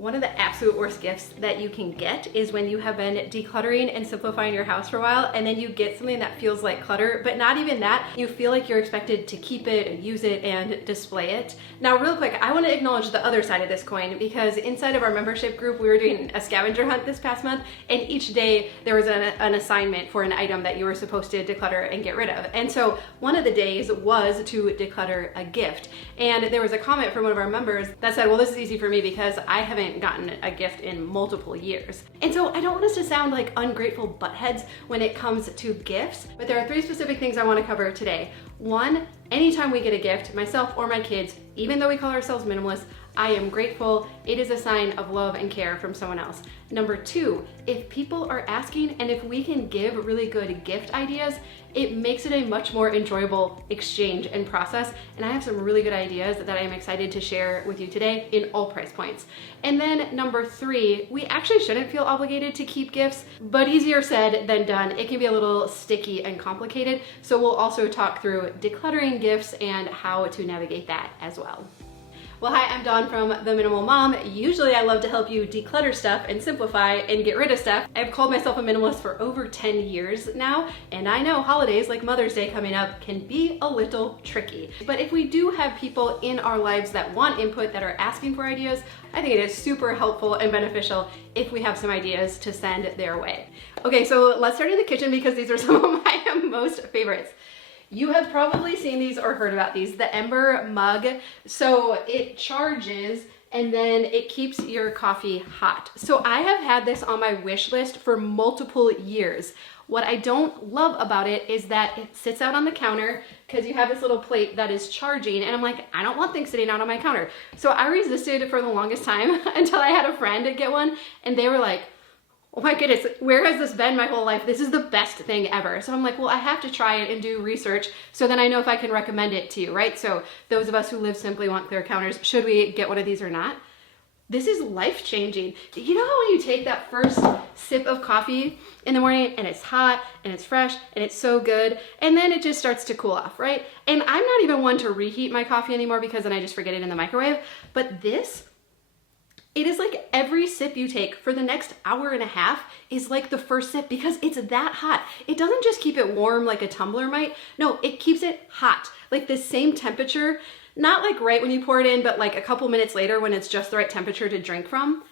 One of the absolute worst gifts that you can get is when you have been decluttering and simplifying your house for a while, and then you get something that feels like clutter, but not even that. You feel like you're expected to keep it and use it and display it. Now, real quick, I want to acknowledge the other side of this coin, because inside of our membership group, we were doing a scavenger hunt this past month, and each day there was an assignment for an item that you were supposed to declutter and get rid of. And so one of the days was to declutter a gift. And there was a comment from one of our members that said, well, this is easy for me because I haven't gotten a gift in multiple years. And so I don't want us to sound like ungrateful buttheads when it comes to gifts, but there are 3 specific things I want to cover today. 1, anytime we get a gift, myself or my kids, even though we call ourselves minimalists, I am grateful. It is a sign of love and care from someone else. Number 2, if people are asking and if we can give really good gift ideas, it makes it a much more enjoyable exchange and process. And I have some really good ideas that I am excited to share with you today in all price points. And then number 3, we actually shouldn't feel obligated to keep gifts, but easier said than done. It can be a little sticky and complicated. So we'll also talk through decluttering gifts and how to navigate that as well. Well, hi, I'm Dawn from The Minimal Mom. Usually I love to help you declutter stuff and simplify and get rid of stuff. I've called myself a minimalist for over 10 years now, and I know holidays like Mother's Day coming up can be a little tricky. But if we do have people in our lives that want input, that are asking for ideas, I think it is super helpful and beneficial if we have some ideas to send their way. Okay, so let's start in the kitchen because these are some of my most favorites. You have probably seen these or heard about these, the Ember Mug. So it charges and then it keeps your coffee hot. So I have had this on my wish list for multiple years. What I don't love about it is that it sits out on the counter because you have this little plate that is charging, and I'm like, I don't want things sitting out on my counter. So I resisted for the longest time until I had a friend get one, and they were like, oh my goodness, where has this been my whole life? This is the best thing ever. So I'm like, well, I have to try it and do research so then I know if I can recommend it to you, right? So those of us who live simply want clear counters, should we get one of these or not? This is life-changing. You know how when you take that first sip of coffee in the morning and it's hot and it's fresh and it's so good, and then it just starts to cool off, right? And I'm not even one to reheat my coffee anymore because then I just forget it in the microwave, but this, it is like every sip you take for the next hour and a half is like the first sip because it's that hot. It doesn't just keep it warm like a tumbler might. No, it keeps it hot, like the same temperature, not like right when you pour it in, but like a couple minutes later when it's just the right temperature to drink from.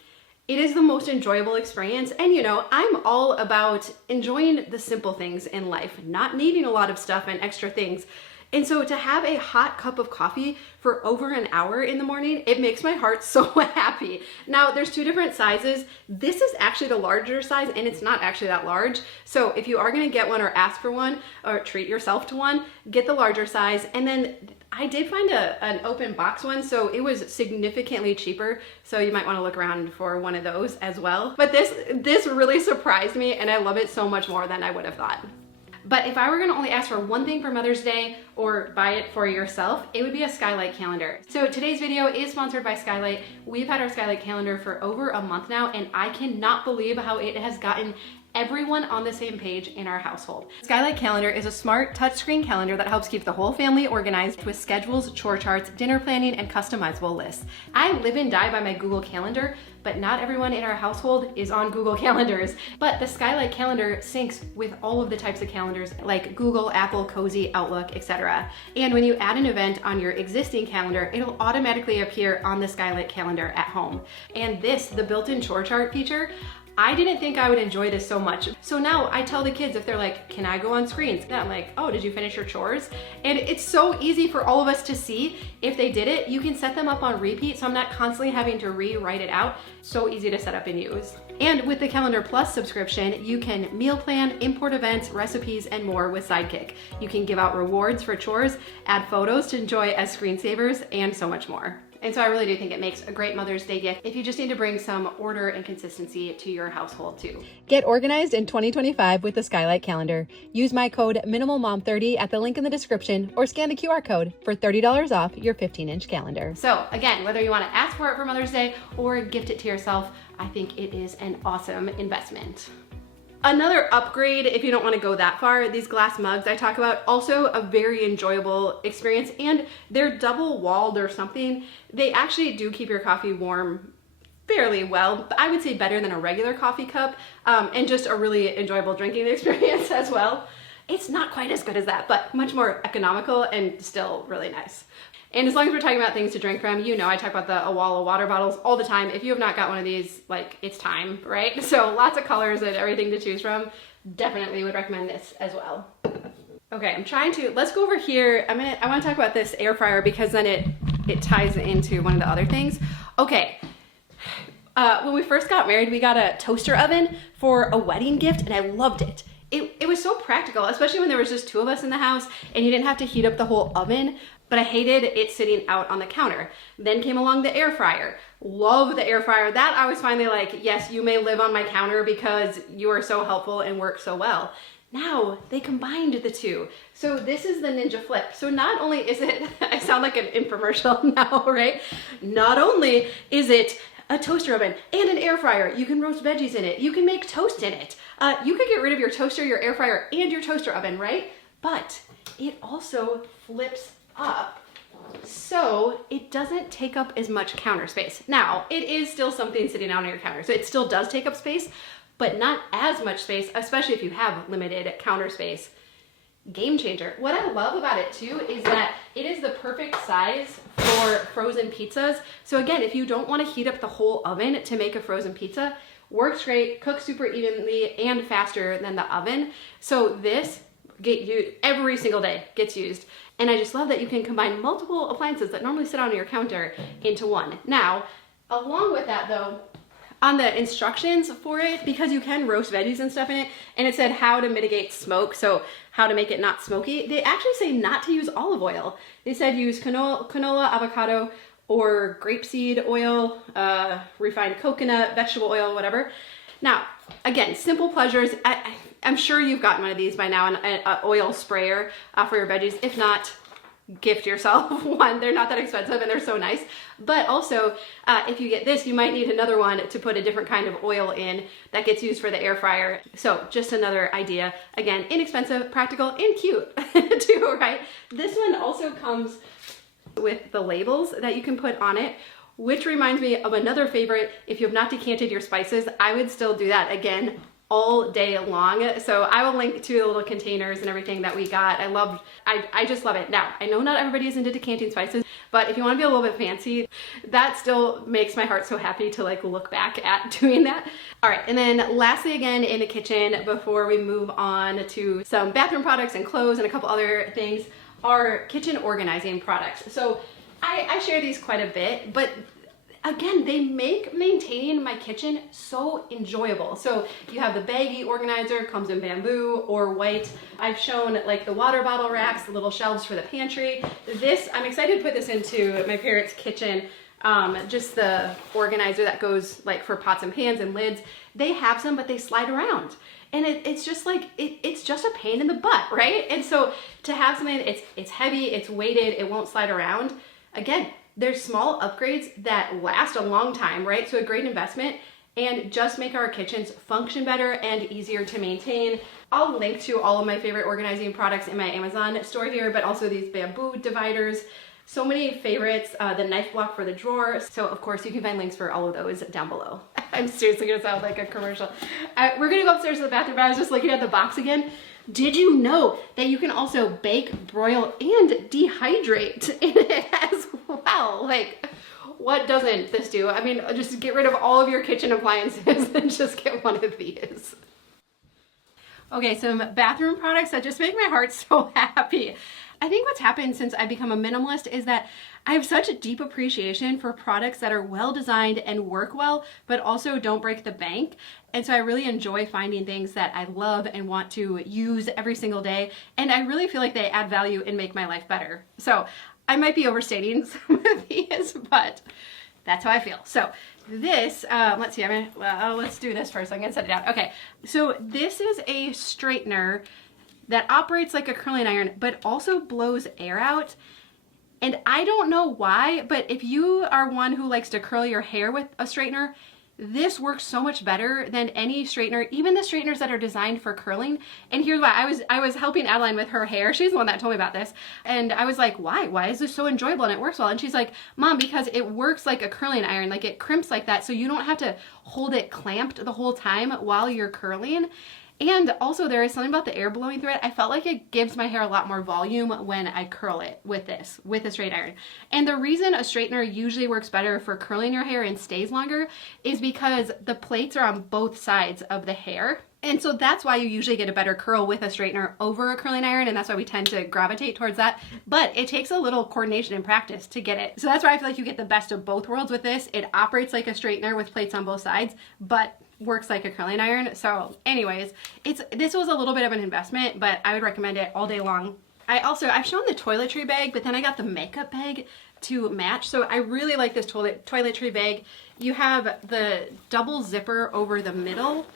It is the most enjoyable experience. And you know, I'm all about enjoying the simple things in life, not needing a lot of stuff and extra things. And so to have a hot cup of coffee for over an hour in the morning, it makes my heart so happy. Now, there's 2 different sizes. This is actually the larger size, and it's not actually that large. So if you are gonna get one or ask for one or treat yourself to one, get the larger size. And then I did find an open box one, so it was significantly cheaper. So you might wanna look around for one of those as well. But this really surprised me, and I love it so much more than I would have thought. But if I were gonna only ask for one thing for Mother's Day or buy it for yourself, it would be a Skylight Calendar. So today's video is sponsored by Skylight. We've had our Skylight Calendar for over a month now, and I cannot believe how it has gotten everyone on the same page in our household. Skylight Calendar is a smart touchscreen calendar that helps keep the whole family organized with schedules, chore charts, dinner planning, and customizable lists. I live and die by my Google Calendar, but not everyone in our household is on Google Calendars. But the Skylight Calendar syncs with all of the types of calendars like Google, Apple, Cozy, Outlook, etc. And when you add an event on your existing calendar, it'll automatically appear on the Skylight Calendar at home. And the built-in chore chart feature, I didn't think I would enjoy this so much. So now I tell the kids if they're like, can I go on screens? Then I'm like, oh, did you finish your chores? And it's so easy for all of us to see if they did it. You can set them up on repeat, so I'm not constantly having to rewrite it out. So easy to set up and use. And with the Calendar Plus subscription, you can meal plan, import events, recipes, and more with Sidekick. You can give out rewards for chores, add photos to enjoy as screensavers, and so much more. And so I really do think it makes a great Mother's Day gift if you just need to bring some order and consistency to your household too. Get organized in 2025 with the Skylight Calendar. Use my code MinimalMom30 at the link in the description or scan the QR code for $30 off your 15-inch calendar. So again, whether you want to ask for it for Mother's Day or gift it to yourself, I think it is an awesome investment. Another upgrade, if you don't want to go that far, these glass mugs I talk about, also a very enjoyable experience, and they're double walled or something. They actually do keep your coffee warm fairly well, but I would say better than a regular coffee cup, and just a really enjoyable drinking experience as well. It's not quite as good as that, but much more economical and still really nice. And as long as we're talking about things to drink from, you know I talk about the Awala water bottles all the time. If you have not got one of these, like, it's time, right? So lots of colors and everything to choose from. Definitely would recommend this as well. Okay, let's go over here. I want to talk about this air fryer because then it ties into one of the other things. Okay. When we first got married, we got a toaster oven for a wedding gift, and I loved it. It was so practical, especially when there was just two of us in the house and you didn't have to heat up the whole oven, but I hated it sitting out on the counter. Then came along the air fryer. Love the air fryer. That I was finally like, yes, you may live on my counter because you are so helpful and work so well. Now they combined the two. So this is the Ninja Flip. So not only is it, I sound like an infomercial now, right? Not only is it a toaster oven and an air fryer. You can roast veggies in it. You can make toast in it. You could get rid of your toaster, your air fryer, and your toaster oven, right? But it also flips up so it doesn't take up as much counter space. Now, it is still something sitting out on your counter, so it still does take up space, but not as much space, especially if you have limited counter space. Game changer. What I love about it too is that it is the perfect size for frozen pizzas. So again, if you don't want to heat up the whole oven to make a frozen pizza, works great, cooks super evenly and faster than the oven. So this every single day gets used. And I just love that you can combine multiple appliances that normally sit on your counter into one. Now, along with that though, on the instructions for it, because you can roast veggies and stuff in it, and it said how to mitigate smoke, so how to make it not smoky, they actually say not to use olive oil. They said use canola, avocado, or grapeseed oil, refined coconut, vegetable oil, whatever. Now, again, simple pleasures. I'm sure you've gotten one of these by now, an oil sprayer for your veggies. If not, gift yourself one. They're not that expensive and they're so nice. But also, if you get this, you might need another one to put a different kind of oil in that gets used for the air fryer. So just another idea. Again, inexpensive, practical, and cute too, right? This one also comes with the labels that you can put on it, which reminds me of another favorite. If you have not decanted your spices, I would still do that again all day long. So I will link to the little containers and everything that we got. I just love it. Now, I know not everybody is into decanting spices, but if you want to be a little bit fancy, that still makes my heart so happy to like look back at doing that. All right, and then lastly, again, in the kitchen, before we move on to some bathroom products and clothes and a couple other things, are kitchen organizing products. So I share these quite a bit, but again, they make maintaining my kitchen so enjoyable. So you have the baggie organizer, comes in bamboo or white. I've shown like the water bottle racks, the little shelves for the pantry. This, I'm excited to put this into my parents' kitchen. Just the organizer that goes like for pots and pans and lids. They have some, but they slide around. And it's just like, it's just a pain in the butt, right? And so to have something, it's heavy, it's weighted, it won't slide around. Again, there's small upgrades that last a long time, right? So a great investment and just make our kitchens function better and easier to maintain. I'll link to all of my favorite organizing products in my Amazon store here, but also these bamboo dividers. So many favorites, the knife block for the drawer. So of course you can find links for all of those down below. I'm seriously gonna sound like a commercial. We're gonna go upstairs to the bathroom, but I was just looking at the box again. Did you know that you can also bake, broil, and dehydrate in it as well? Like, what doesn't this do? I mean, just get rid of all of your kitchen appliances and just get one of these. Okay, some bathroom products that just make my heart so happy. I think what's happened since I've become a minimalist is that I have such a deep appreciation for products that are well designed and work well, but also don't break the bank. And so I really enjoy finding things that I love and want to use every single day. And I really feel like they add value and make my life better. So I might be overstating some of these, but that's how I feel. So this, let's see, let's do this first. I'm gonna set it down. Okay, so this is a straightener that operates like a curling iron, but also blows air out. And I don't know why, but if you are one who likes to curl your hair with a straightener, this works so much better than any straightener, even the straighteners that are designed for curling. And here's why. I was helping Adeline with her hair. She's the one that told me about this. And I was like, why is this so enjoyable and it works well? And she's like, Mom, because it works like a curling iron, like it crimps like that, so you don't have to hold it clamped the whole time while you're curling. And also there is something about the air blowing through it. I felt like it gives my hair a lot more volume when I curl it with a straight iron. And the reason a straightener usually works better for curling your hair and stays longer is because the plates are on both sides of the hair. And so that's why you usually get a better curl with a straightener over a curling iron, and that's why we tend to gravitate towards that. But it takes a little coordination and practice to get it. So that's why I feel like you get the best of both worlds with this. It operates like a straightener with plates on both sides, but works like a curling iron. So anyways, this was a little bit of an investment, but I would recommend it all day long. I've shown the toiletry bag, but then I got the makeup bag to match. So I really like this toiletry bag. You have the double zipper over the middle,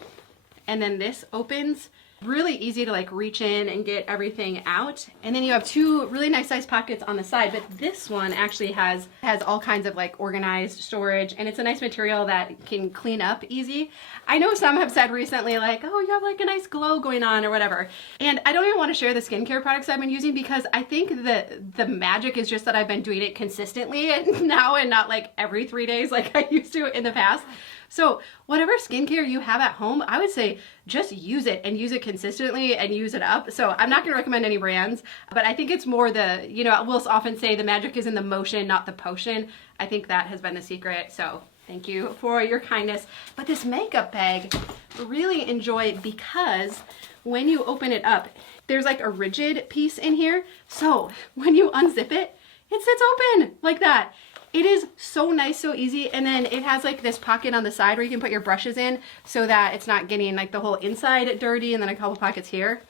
and then this opens. Really easy to like reach in and get everything out. And then you have two really nice sized pockets on the side, but this one actually has all kinds of like organized storage, and it's a nice material that can clean up easy. I know some have said recently like, oh, you have like a nice glow going on or whatever. And I don't even want to share the skincare products I've been using because I think that the magic is just that I've been doing it consistently and now, and not like every 3 days like I used to in the past. So whatever skincare you have at home, I would say just use it and use it consistently and use it up. So I'm not going to recommend any brands, but I think it's more the, you know, we'll often say the magic is in the motion, not the potion. I think that has been the secret. So thank you for your kindness. But this makeup bag, really enjoy because when you open it up, there's like a rigid piece in here. So when you unzip it, it sits open like that. It is so nice, so easy, and then it has like this pocket on the side where you can put your brushes in so that it's not getting like the whole inside dirty, and then a couple pockets here.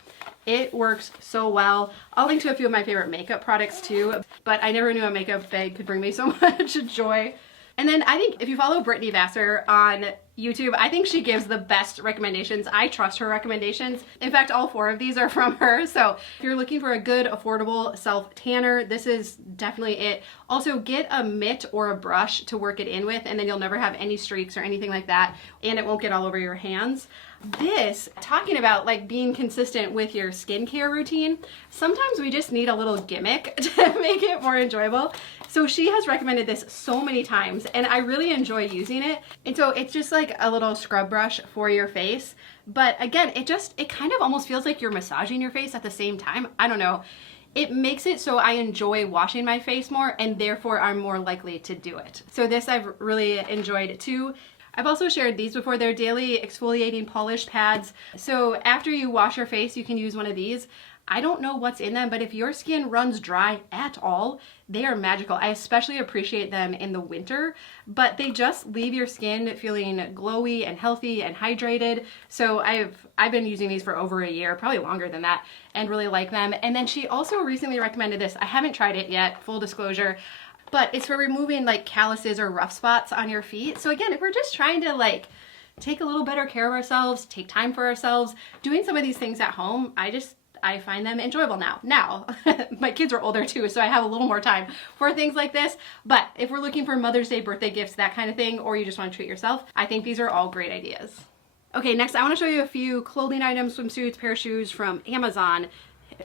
It works so well. I'll link to a few of my favorite makeup products too, but I never knew a makeup bag could bring me so much joy. And then I think if you follow Brittany Vassar on YouTube, I think she gives the best recommendations. I trust her recommendations. In fact, all 4 of these are from her. So if you're looking for a good, affordable self tanner, this is definitely it. Also, get a mitt or a brush to work it in with, and then you'll never have any streaks or anything like that, and it won't get all over your hands. This, talking about like being consistent with your skincare routine, sometimes we just need a little gimmick to make it more enjoyable. So she has recommended this so many times, and I really enjoy using it. And so it's just like a little scrub brush for your face. But again, it kind of almost feels like you're massaging your face at the same time. I don't know. It makes it so I enjoy washing my face more, and therefore I'm more likely to do it. So this I've really enjoyed too. I've also shared these before. They're daily exfoliating polish pads. So after you wash your face, you can use one of these. I don't know what's in them, but if your skin runs dry at all, they are magical. I especially appreciate them in the winter, but they just leave your skin feeling glowy and healthy and hydrated. So I've been using these for over a year, probably longer than that, and really like them. And then she also recently recommended this. I haven't tried it yet, full disclosure, but it's for removing like calluses or rough spots on your feet. So again, if we're just trying to like take a little better care of ourselves, take time for ourselves, doing some of these things at home, I find them enjoyable now. Now, my kids are older too, so I have a little more time for things like this. But if we're looking for Mother's Day, birthday gifts, that kind of thing, or you just want to treat yourself, I think these are all great ideas. Okay, next I want to show you a few clothing items, swimsuits, pair of shoes from Amazon.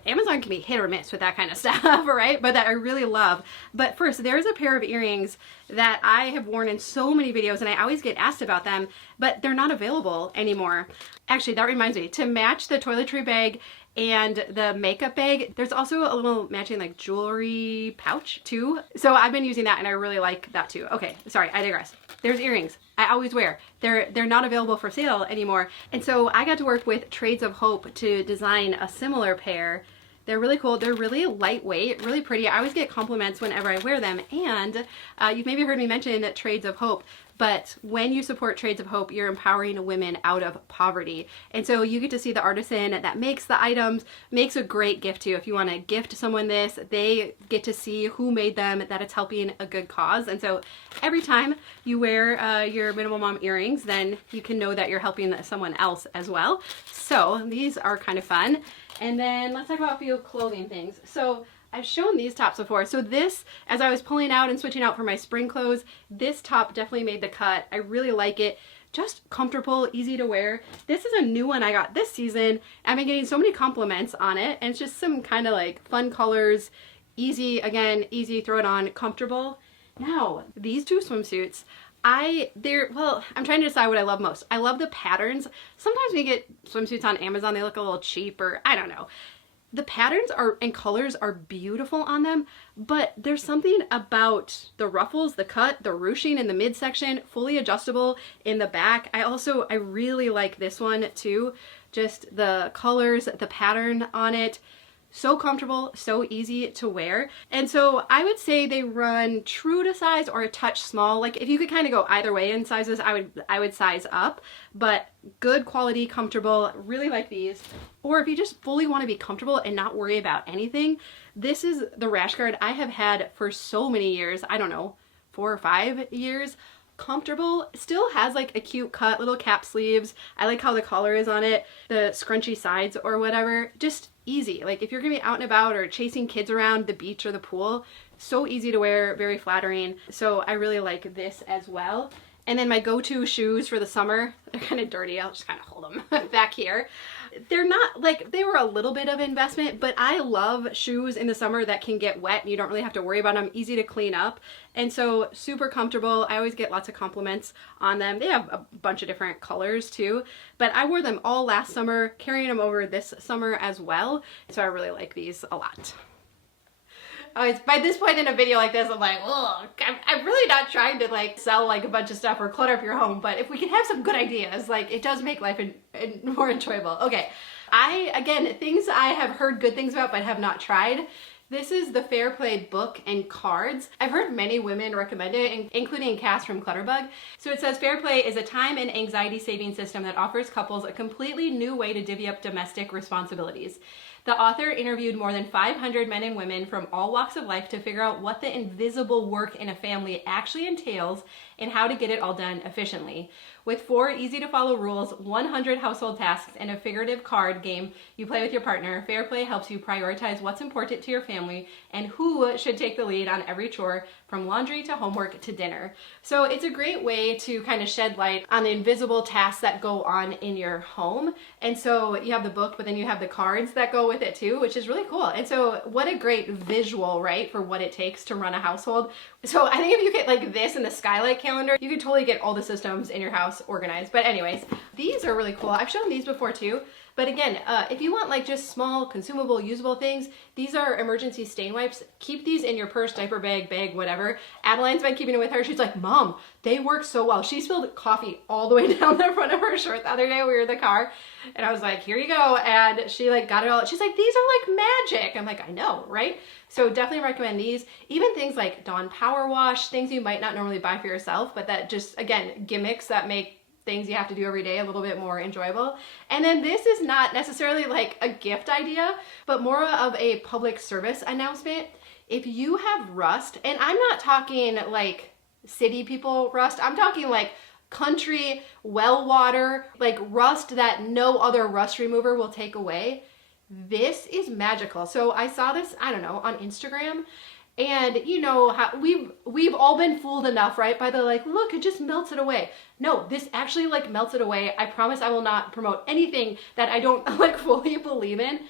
Amazon can be hit or miss with that kind of stuff, right? But that I really love. But first, there's a pair of earrings that I have worn in so many videos, and I always get asked about them, but they're not available anymore. Actually, that reminds me, to match the toiletry bag and the makeup bag, there's also a little matching like jewelry pouch too. So I've been using that and I really like that too. Okay, sorry, I digress. There's earrings I always wear. They're not available for sale anymore. And so I got to work with Trades of Hope to design a similar pair. They're really cool. They're really lightweight, really pretty. I always get compliments whenever I wear them. And you've maybe heard me mention Trades of Hope, but when you support Trades of Hope, you're empowering women out of poverty. And so you get to see the artisan that makes the items, makes a great gift too. If you want to gift someone this, they get to see who made them, that it's helping a good cause. And so every time you wear your Minimal Mom earrings, then you can know that you're helping someone else as well. So these are kind of fun. And then let's talk about a few clothing things. So I've shown these tops before. So this, as I was pulling out and switching out for my spring clothes, this top definitely made the cut. I really like it. Just comfortable, easy to wear. This is a new one I got this season. I've been getting so many compliments on it, and it's just some kind of like fun colors. Easy, again, easy, throw it on, comfortable. Now, these two swimsuits, well, I'm trying to decide what I love most. I love the patterns. Sometimes we get swimsuits on Amazon, they look a little cheap, or I don't know. The patterns and colors are beautiful on them, but there's something about the ruffles, the cut, the ruching in the midsection, fully adjustable in the back. I really like this one too. Just the colors, the pattern on it. So comfortable, so easy to wear. And so I would say they run true to size or a touch small. Like if you could kind of go either way in sizes, I would size up, but good quality, comfortable, really like these. Or if you just fully want to be comfortable and not worry about anything, this is the rash guard I have had for so many years. I don't know, 4 or 5 years. Comfortable, still has like a cute cut, little cap sleeves. I like how the collar is on it, the scrunchy sides or whatever. Just easy. Like if you're gonna be out and about or chasing kids around the beach or the pool, so easy to wear, very flattering. So I really like this as well. And then my go-to shoes for the summer, they're kind of dirty. I'll just kind of hold them back here. They're not like, they were a little bit of investment, but I love shoes in the summer that can get wet and you don't really have to worry about them, easy to clean up. And so super comfortable. I always get lots of compliments on them. They have a bunch of different colors too, but I wore them all last summer, carrying them over this summer as well. So I really like these a lot. By this point in a video like this, I'm like, oh, I'm really not trying to like sell like a bunch of stuff or clutter up your home, but if we can have some good ideas, like it does make life more enjoyable. Okay, again, things I have heard good things about but have not tried. This is the Fair Play book and cards. I've heard many women recommend it, including Cass from Clutterbug. So it says Fair Play is a time and anxiety saving system that offers couples a completely new way to divvy up domestic responsibilities. The author interviewed more than 500 men and women from all walks of life to figure out what the invisible work in a family actually entails and how to get it all done efficiently. With 4 easy-to-follow rules, 100 household tasks, and a figurative card game you play with your partner, Fair Play helps you prioritize what's important to your family and who should take the lead on every chore, from laundry to homework to dinner. So it's a great way to kind of shed light on the invisible tasks that go on in your home. And so you have the book, but then you have the cards that go with it too, which is really cool. And so what a great visual, right, for what it takes to run a household. So I think if you get like this in the Skylight Calendar, you could totally get all the systems in your house organized. But anyways, these are really cool. I've shown these before too. But again, if you want like just small, consumable, usable things, these are emergency stain wipes. Keep these in your purse, diaper bag, whatever. Adeline's been keeping it with her. She's like, Mom, they work so well. She spilled coffee all the way down the front of her shirt the other day we were in the car. And I was like, here you go. And she like got it all. She's like, these are like magic. I'm like, I know, right? So definitely recommend these. Even things like Dawn Power Wash, things you might not normally buy for yourself, but that just, again, gimmicks that make things you have to do every day a little bit more enjoyable. And then this is not necessarily like a gift idea, but more of a public service announcement. If you have rust, and I'm not talking like city people rust, I'm talking like country well water, like rust that no other rust remover will take away. This is magical. So I saw this, I don't know, on Instagram. And you know how we've all been fooled enough, right? By the like, look, it just melts it away. No, this actually like melts it away. I promise I will not promote anything that I don't like fully believe in.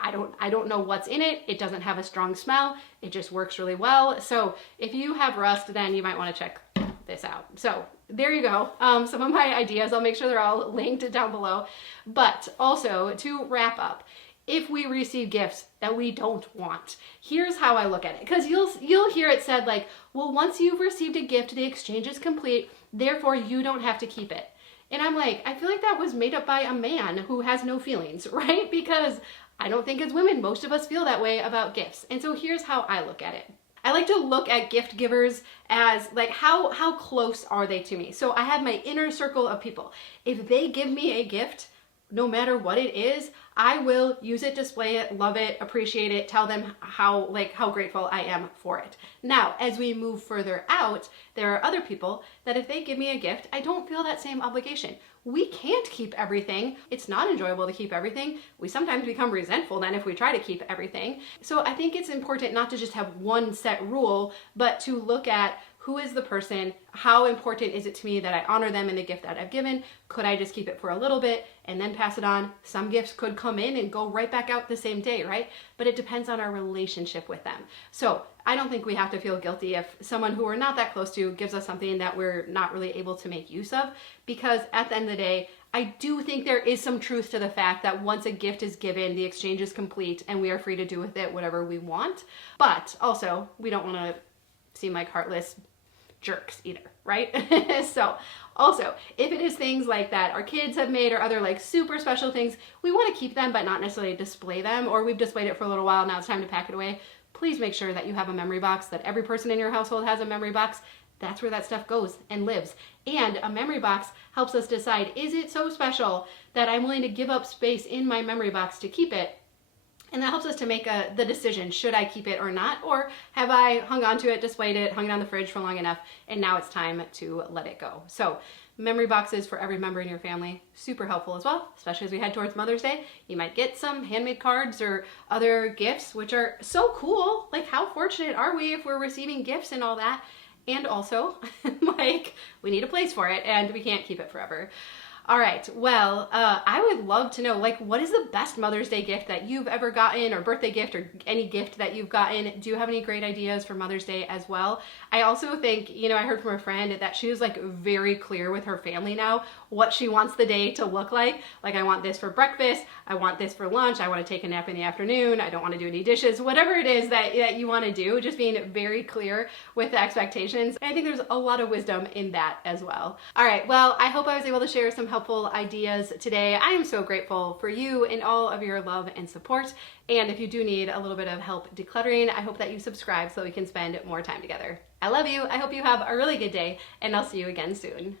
I don't know what's in it. It doesn't have a strong smell. It just works really well. So if you have rust, then you might want to check this out. So there you go. Some of my ideas, I'll make sure they're all linked down below. But also to wrap up, if we receive gifts that we don't want, here's how I look at it. Because you'll hear it said like, well, once you've received a gift, the exchange is complete, therefore you don't have to keep it. And I'm like, I feel like that was made up by a man who has no feelings, right? Because I don't think as women, most of us feel that way about gifts. And so here's how I look at it. I like to look at gift givers as like, how close are they to me? So I have my inner circle of people. If they give me a gift, no matter what it is, I will use it, display it, love it, appreciate it, tell them how grateful I am for it. Now, as we move further out, there are other people that if they give me a gift, I don't feel that same obligation. We can't keep everything. It's not enjoyable to keep everything. We sometimes become resentful then if we try to keep everything. So I think it's important not to just have one set rule, but to look at who is the person, how important is it to me that I honor them in the gift that I've given? Could I just keep it for a little bit and then pass it on? Some gifts could come in and go right back out the same day, right? But it depends on our relationship with them. So I don't think we have to feel guilty if someone who we're not that close to gives us something that we're not really able to make use of, because at the end of the day, I do think there is some truth to the fact that once a gift is given, the exchange is complete and we are free to do with it whatever we want. But also, we don't want to seem like heartless jerks either, right? So also, if it is things like that our kids have made or other like super special things, we want to keep them but not necessarily display them, or we've displayed it for a little while, now it's time to pack it away. Please make sure that you have a memory box, that every person in your household has a memory box. That's where that stuff goes and lives. And a memory box helps us decide, is it so special that I'm willing to give up space in my memory box to keep it? And that helps us to make the decision, should I keep it or not? Or have I hung on to it, displayed it, hung it on the fridge for long enough, and now it's time to let it go. So memory boxes for every member in your family, super helpful as well, especially as we head towards Mother's Day. You might get some handmade cards or other gifts, which are so cool. Like, how fortunate are we if we're receiving gifts and all that? And also, like, we need a place for it and we can't keep it forever. All right, well, I would love to know, like, what is the best Mother's Day gift that you've ever gotten, or birthday gift, or any gift that you've gotten? Do you have any great ideas for Mother's Day as well? I also think, you know, I heard from a friend that she was like very clear with her family now what she wants the day to look like. Like, I want this for breakfast, I want this for lunch, I want to take a nap in the afternoon, I don't want to do any dishes, whatever it is that you want to do, just being very clear with the expectations. And I think there's a lot of wisdom in that as well. All right, well, I hope I was able to share some helpful ideas today. I am so grateful for you and all of your love and support. And if you do need a little bit of help decluttering, I hope that you subscribe so we can spend more time together. I love you. I hope you have a really good day, and I'll see you again soon.